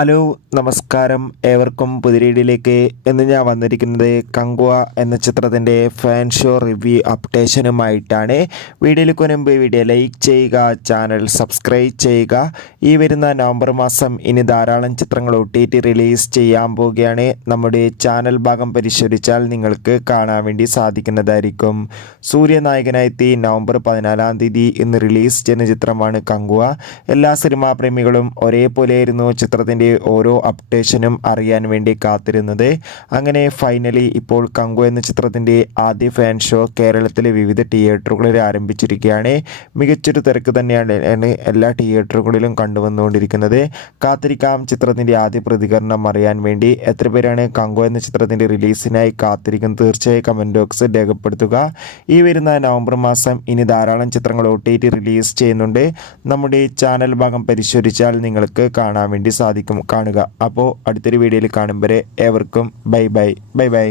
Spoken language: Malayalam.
ഹലോ നമസ്കാരം ഏവർക്കും പുതിരീടിലേക്ക് ഇന്ന് ഞാൻ വന്നിരിക്കുന്നത് കങ്കുവ എന്ന ചിത്രത്തിൻ്റെ ഫാൻ ഷോ റിവ്യൂ അപ്ഡേഷനുമായിട്ടാണ്. വീഡിയോയിലേക്ക് മുൻപ് വീഡിയോ ലൈക്ക് ചെയ്യുക, ചാനൽ സബ്സ്ക്രൈബ് ചെയ്യുക. ഈ വരുന്ന നവംബർ മാസം ഇനി ധാരാളം ചിത്രങ്ങൾ OTT റിലീസ് ചെയ്യാൻ പോവുകയാണ്. നമ്മുടെ ചാനൽ ഭാഗം പരിശോധിച്ചാൽ നിങ്ങൾക്ക് കാണാൻ വേണ്ടി സാധിക്കുന്നതായിരിക്കും. സൂര്യനായകനായെത്തി നവംബർ 14-ാം തീയതി ഇന്ന് റിലീസ് ചെയ്യുന്ന ചിത്രമാണ് കങ്കുവ. എല്ലാ സിനിമാ പ്രേമികളും ഒരേപോലെയായിരുന്നു ചിത്രത്തിൻ്റെ ഓരോ അപ്ഡേഷനും അറിയാൻ വേണ്ടി കാത്തിരുന്നത്. അങ്ങനെ ഫൈനലി ഇപ്പോൾ കങ്കു എന്ന ചിത്രത്തിൻ്റെ ആദ്യ ഫാൻ ഷോ കേരളത്തിലെ വിവിധ തിയേറ്ററുകളിൽ ആരംഭിച്ചിരിക്കുകയാണ്. മികച്ചൊരു തിരക്ക് തന്നെയാണ് എല്ലാ തിയേറ്ററുകളിലും കണ്ടുവന്നുകൊണ്ടിരിക്കുന്നത്. കാത്തിരിക്കാം ചിത്രത്തിൻ്റെ ആദ്യ പ്രതികരണം അറിയാൻ വേണ്ടി. എത്ര പേരാണ് കങ്കു എന്ന ചിത്രത്തിൻ്റെ റിലീസിനായി കാത്തിരിക്കുന്നത്? തീർച്ചയായും കമൻറ്റ് ബോക്സിൽ രേഖപ്പെടുത്തുക. ഈ വരുന്ന നവംബർ മാസം ഇനി ധാരാളം ചിത്രങ്ങൾ OTT റിലീസ് ചെയ്യുന്നുണ്ട്. നമ്മുടെ ചാനൽ ഭാഗം പരിശോധിച്ചാൽ നിങ്ങൾക്ക് കാണാൻ വേണ്ടി സാധിക്കും. കാണുക. അപ്പോൾ അടുത്തൊരു വീഡിയോയിൽ കാണും വരെ ഏവർക്കും ബൈ ബൈ.